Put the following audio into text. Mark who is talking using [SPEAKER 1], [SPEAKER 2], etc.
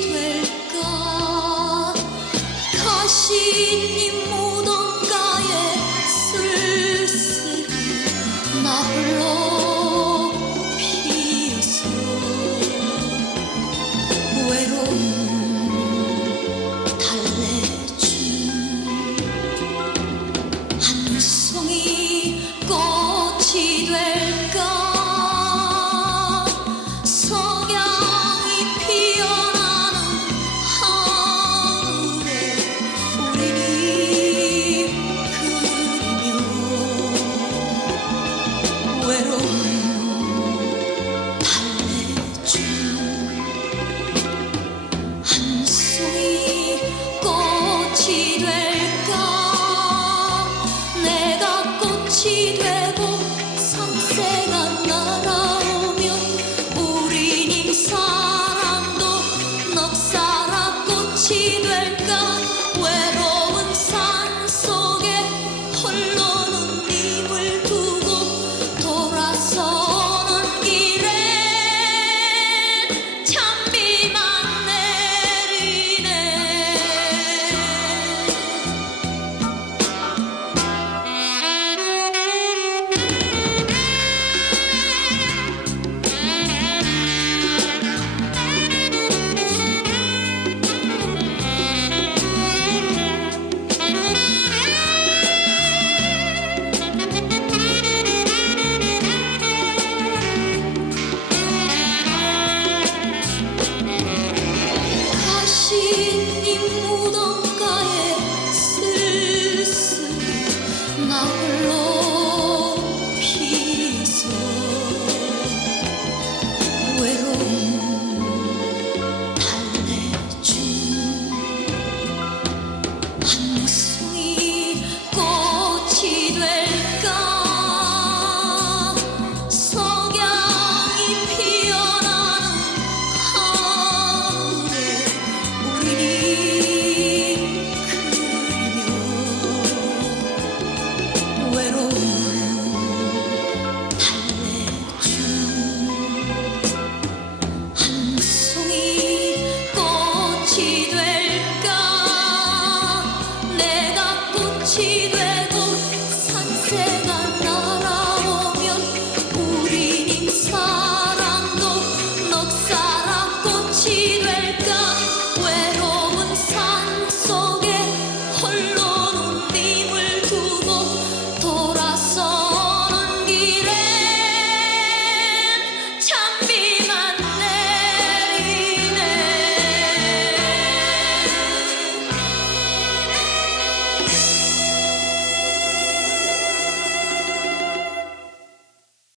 [SPEAKER 1] 될까 다시 情 신님 무덤가에 슬슬 나 홀로 Chỉ